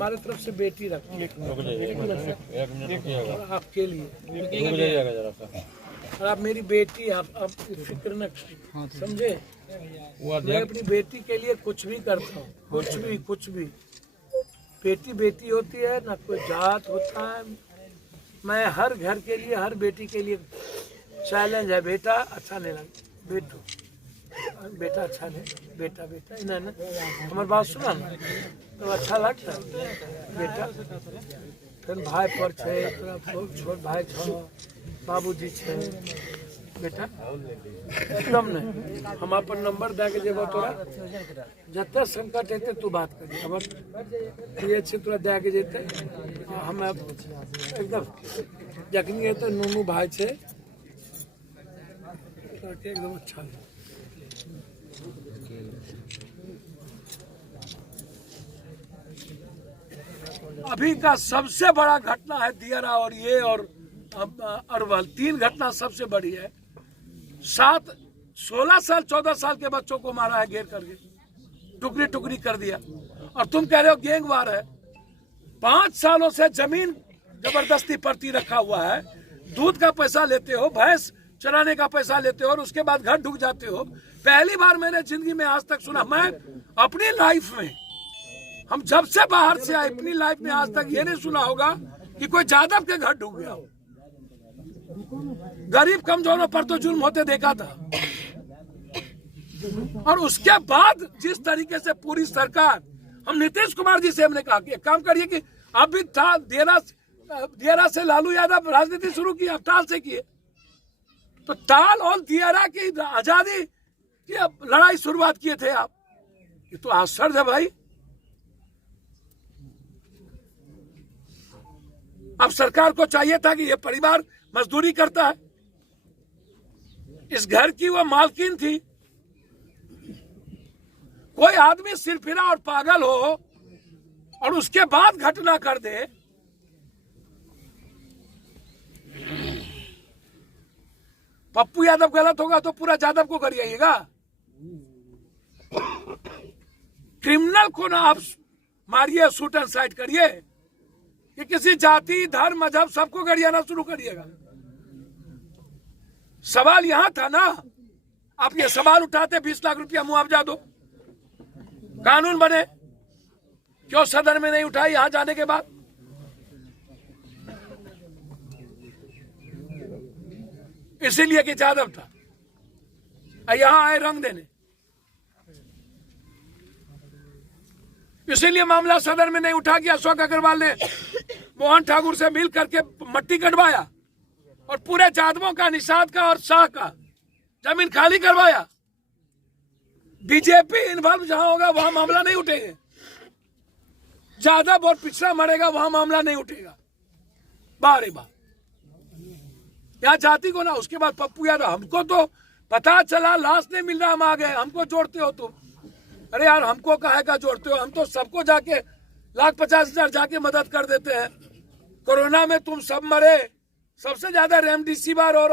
हमारे तरफ से बेटी रखो आपके लिए, और आप मेरी बेटी, आप फिक्र न समझे। मैं अपनी बेटी के लिए कुछ भी करता हूँ, कुछ भी। बेटी बेटी होती है ना, कोई जात होता है। मैं हर घर के लिए, हर बेटी के लिए चैलेंज है, बेटा अच्छा नहीं लगा, बेटा अच्छा नहीं, बेटा इन्हें हमारी बात सुना ना तो अच्छा लगता है बेटा। फिर भाई पर छे, छोट भाई छो, बाबूजी छे, बेटा एकदम नहीं। हम अपन नंबर दे के जेबो तोरा, जते संकट हेते तू बात करी, अब ये छे तोरा दे के जेते हम एकदम जखनी है तो नूनू भाई छे एकदम अच्छा है। अभी का सबसे बड़ा घटना है दियारा और ये और अरवल, 3 घटना सबसे बड़ी है। 16 साल 14 साल के बच्चों को मारा है, घेर करके टुकड़ी टुकड़ी कर दिया। और तुम कह रहे हो गैंगवार है। 5 सालों से जमीन जबरदस्ती परती रखा हुआ है, दूध का पैसा लेते हो, भैंस चराने का पैसा लेते हो और उसके बाद घर ढुक जाते हो। पहली बार मैंने जिंदगी में आज तक सुना, मैं अपनी लाइफ में, हम जब से बाहर से आए अपनी लाइफ में आज तक ये नहीं सुना होगा कि कोई जादव के घर ढुक गया हो। गरीब कमजोरों पर तो जुल्म होते देखा था। और उसके बाद जिस तरीके से पूरी सरकार, हम नीतीश कुमार जी से हमने कहा कि एक काम करिए कि अभी था दियारा से लालू यादव राजनीति शुरू की, अब ताल से किए, तो ताल और दियारा की आजादी की लड़ाई शुरुआत किए थे आप। ये तो आश्चर्य है भाई। अब सरकार को चाहिए था कि ये परिवार मजदूरी करता है, इस घर की वो मालकिन थी। कोई आदमी सिरफिरा और पागल हो और उसके बाद घटना कर दे, पप्पू यादव गलत होगा तो पूरा यादव को करिएगा। क्रिमिनल को ना आप मारिए, शूट एंड साइड करिए कि किसी जाति धर्म मजहब सबको गरियाना शुरू करिएगा। सवाल यहां था ना, आप ये सवाल उठाते 20 लाख रुपया मुआवजा दो, कानून बने, क्यों सदन में नहीं उठाई यहां जाने के बाद? इसीलिए कि यादव था, यहां आए रंग देने, इसीलिए मामला सदन में नहीं उठा कि अशोक अग्रवाल ने मोहन ठाकुर से मिल करके मट्टी कटवाया और पूरे यादवों का, निषाद का और शाह का जमीन खाली करवाया। बीजेपी इन्वॉल्व जहां होगा वहां मामला नहीं उठेगा, यादव और पिछड़ा मरेगा वहां मामला नहीं उठेगा। बारे बार यहाँ जाति को ना, उसके बाद पप्पू यादव, हमको तो पता चला लाश नहीं मिल रहा, हम आ गए, हमको जोड़ते हो तुम। अरे यार हमको काहे का जोड़ते हो, हम तो सबको जाके 1,50,000 जाके मदद कर देते हैं। कोरोना में तुम सब मरे, सबसे ज्यादा रेमडेसिविर और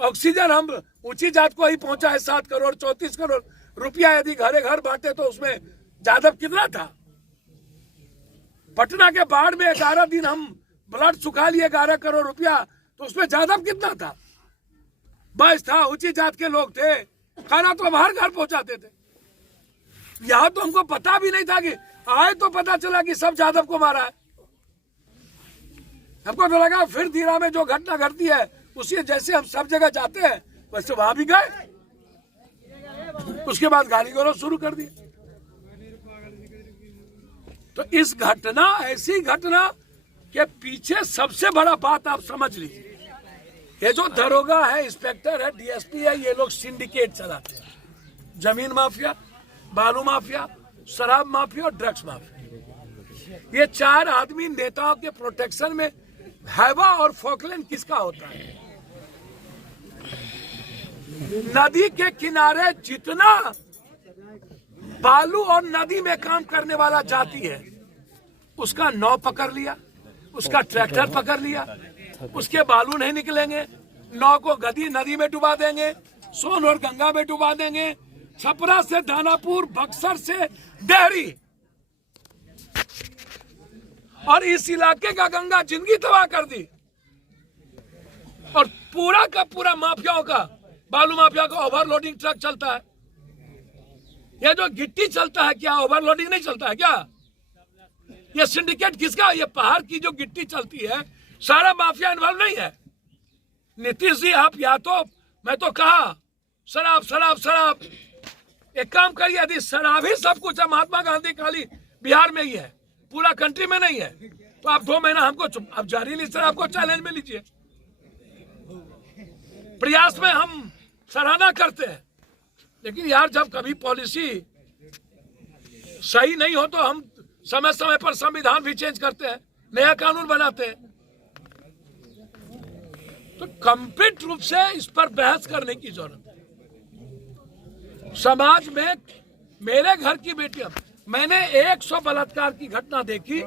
ऑक्सीजन हम ऊंची जात को ही पहुंचा है। 7 करोड़ 34 करोड़ रुपया यदि घरे घर बांटे तो उसमें यादव कितना था? पटना के बाढ़ में 11 दिन हम ब्लड सुखा लिए, 11 करोड़ रुपया, तो उसमें यादव कितना था? बस था, ऊंची जात के लोग थे, खाना तो हम हर घर पहुंचाते थे। यहाँ तो हमको पता भी नहीं था कि आए तो पता चला कि सब यादव को मारा है। हमको तो लगा फिर दियारा में जो घटना घटती है उसी जैसे हम सब जगह जाते हैं वैसे वहां भी गए। उसके बाद गाली गलौज शुरू कर दिए। तो इस घटना, ऐसी घटना के पीछे सबसे बड़ा बात आप समझ लीजिए, ये जो दरोगा है, इंस्पेक्टर है, डीएसपी है, ये लोग सिंडिकेट चलाते हैं। जमीन माफिया, बालू माफिया, शराब माफिया और ड्रग्स माफिया, ये 4 आदमी नेताओं के प्रोटेक्शन में। हैवा और फॉकलैंड किसका होता है? नदी के किनारे जितना बालू और नदी में काम करने वाला जाति है, उसका नाव पकड़ लिया, उसका ट्रैक्टर पकड़ लिया, उसके बालू नहीं निकलेंगे, नाव को गदी नदी में डुबा देंगे, सोन और गंगा में डुबा देंगे, छपरा से दानापुर, बक्सर से डेहरी, और इस इलाके का गंगा जिंदगी तबाह कर दी। और पूरा का पूरा माफियाओं का, बालू माफिया का ओवरलोडिंग ट्रक चलता है। ये जो गिट्टी चलता है, क्या ओवरलोडिंग नहीं चलता है क्या? ये सिंडिकेट किसका? ये पहाड़ की जो गिट्टी चलती है, सारा माफिया इन्वॉल्व नहीं है। नीतीश जी, आप या तो, मैं तो कहा शराब शराब शराब, एक काम करिए, यदि शराब ही सब कुछ है, महात्मा गांधी खाली बिहार में ही है, पूरा कंट्री में नहीं है, तो आप 2 महीना हमको अब जारी ली शराब को चैलेंज में लीजिए। प्रयास में हम सराहना करते हैं, लेकिन यार जब कभी पॉलिसी सही नहीं हो तो हम समय समय पर संविधान भी चेंज करते हैं, नया कानून बनाते हैं। तो कंप्लीट रूप से इस पर बहस करने की जरूरत है। समाज में मेरे घर की बेटियां, मैंने 100 बलात्कार की घटना देखी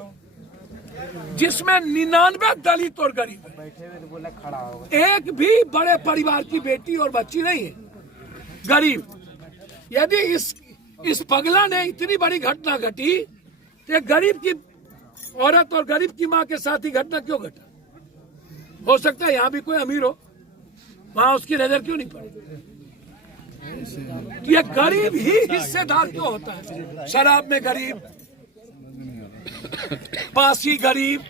जिसमें 99 दलित और गरीब है, एक भी बड़े परिवार की बेटी और बच्ची नहीं है, गरीब। यदि इस पगला ने इतनी बड़ी घटना घटी तो गरीब की औरत और गरीब की मां के साथ ही घटना क्यों घटा? हो सकता है यहाँ भी कोई अमीर हो, वहां उसकी नजर क्यों नहीं पड़ी? ये गरीब ही हिस्सेदार क्यों होता है? शराब में गरीब, फांसी गरीब,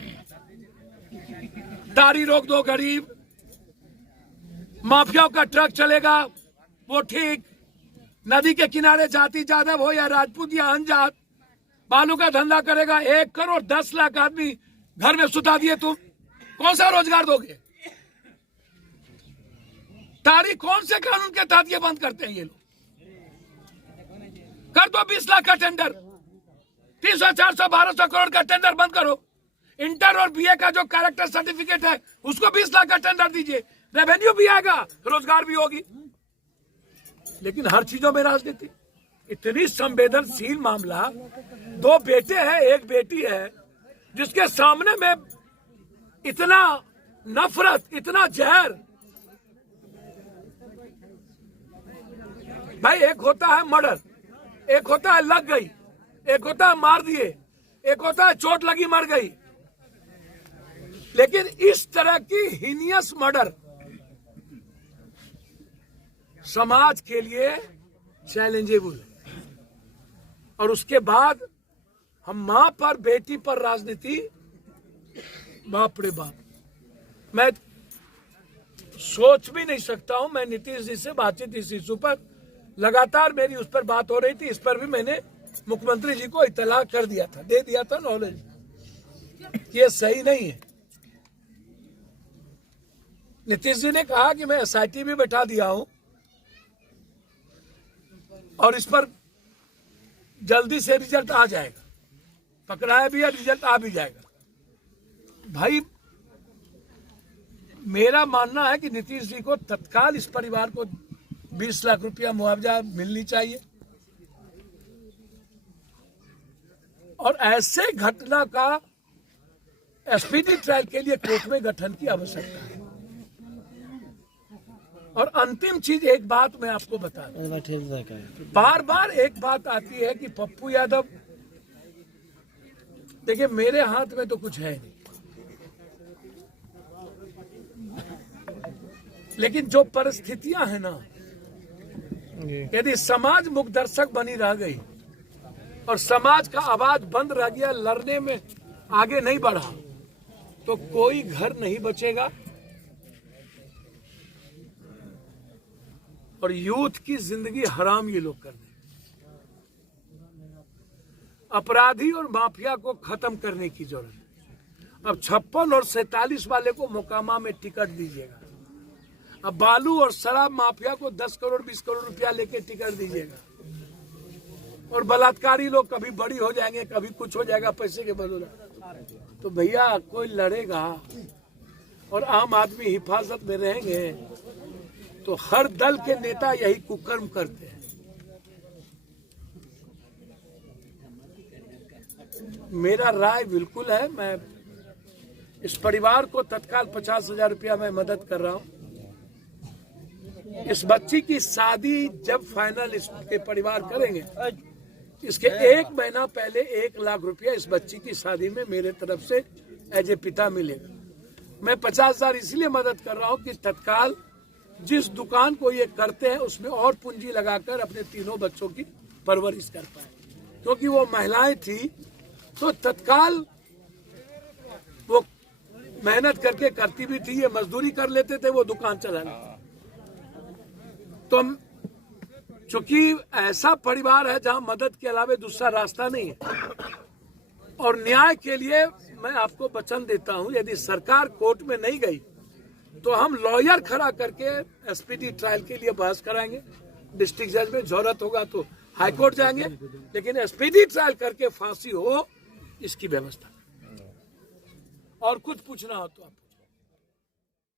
दाढ़ी रोक दो गरीब, माफियाओं का ट्रक चलेगा वो ठीक, नदी के किनारे जाति जादव हो या राजपूत या अनजात, बालू का धंधा करेगा, 1 करोड़ 10 लाख आदमी घर में सुता दिए, तुम कौन सा रोजगार दोगे? तारीख कौन से कानून के तहत ये बंद करते हैं ये लोग? कर दो 20 लाख का टेंडर, 300 400 1200 करोड़ का टेंडर बंद करो। इंटर और बीए का जो कैरेक्टर सर्टिफिकेट है उसको 20 लाख का टेंडर दीजिए, रेवेन्यू भी आएगा, रोजगार भी होगी। लेकिन हर चीजों में राजनीति, इतनी संवेदनशील मामला, 2 बेटे हैं 1 बेटी है, जिसके सामने में इतना नफरत, इतना जहर। भाई एक होता है मर्डर, एक होता है लग गई, एक होता है मार दिए, एक होता है चोट लगी मर गई, लेकिन इस तरह की हीनियस मर्डर समाज के लिए चैलेंजेबल है। और उसके बाद हम मां पर बेटी पर राजनीति, बाप रे बाप, मैं सोच भी नहीं सकता हूं। मैं नीतीश जी से बातचीत इस इशू पर लगातार मेरी उस पर बात हो रही थी, इस पर भी मैंने मुख्यमंत्री जी को इत्तला कर दिया था, दे दिया था नॉलेज, ये सही नहीं है। नीतीश जी ने कहा कि मैं एसआईटी भी बैठा दिया हूं और इस पर जल्दी से रिजल्ट आ जाएगा, पकड़ाया भी है, रिजल्ट आ भी जाएगा। भाई मेरा मानना है कि नीतीश जी को तत्काल इस परिवार को 20 लाख रुपया मुआवजा मिलनी चाहिए और ऐसे घटना का एसपीटी ट्रायल के लिए कोर्ट में गठन की आवश्यकता है। और अंतिम चीज, एक बात मैं आपको बता दूं, बार बार एक बात आती है कि पप्पू यादव, देखिए मेरे हाथ में तो कुछ है नहीं, लेकिन जो परिस्थितियां हैं ना, यदि समाज मुख दर्शक बनी रह गई और समाज का आवाज बंद रह गया, लड़ने में आगे नहीं बढ़ा, तो कोई घर नहीं बचेगा और यूथ की जिंदगी हराम ये लोग कर देंगे। अपराधी और माफिया को खत्म करने की जरूरत है। अब 56 और 47 वाले को मोकामा में टिकट दीजिएगा, अब बालू और शराब माफिया को 10 करोड़ 20 करोड़ रुपया लेके टिकट दीजिएगा, और बलात्कारी लोग कभी बड़ी हो जाएंगे, कभी कुछ हो जाएगा पैसे के बदौलत। तो भैया कोई लड़ेगा और आम आदमी हिफाजत में रहेंगे, तो हर दल के नेता यही कुकर्म करते हैं। मेरा राय बिल्कुल है, मैं इस परिवार को तत्काल 50,000 रुपया मैं मदद कर रहा हूं। इस बच्ची की शादी जब फाइनल इसके परिवार करेंगे इसके 1 महीना पहले 1 लाख रुपया इस बच्ची की शादी में मेरे तरफ से एज ए पिता मिलेगा। मैं 50,000 इसलिए मदद कर रहा हूँ कि तत्काल जिस दुकान को ये करते हैं उसमें और पूंजी लगाकर अपने तीनों बच्चों की परवरिश कर पाए, क्योंकि वो महिलाएं थी तो तत्काल वो मेहनत करके करती भी थी, ये मजदूरी कर लेते थे, वो दुकान चला लेते। तो चूंकि ऐसा परिवार है जहां मदद के अलावा दूसरा रास्ता नहीं है, और न्याय के लिए मैं आपको वचन देता हूं, यदि सरकार कोर्ट में नहीं गई तो हम लॉयर खड़ा करके एसपीडी ट्रायल के लिए बहस कराएंगे। डिस्ट्रिक्ट जज में जरूरत होगा तो हाईकोर्ट जाएंगे, लेकिन एसपीडी ट्रायल करके फांसी हो इसकी व्यवस्था। और कुछ पूछना हो तो आप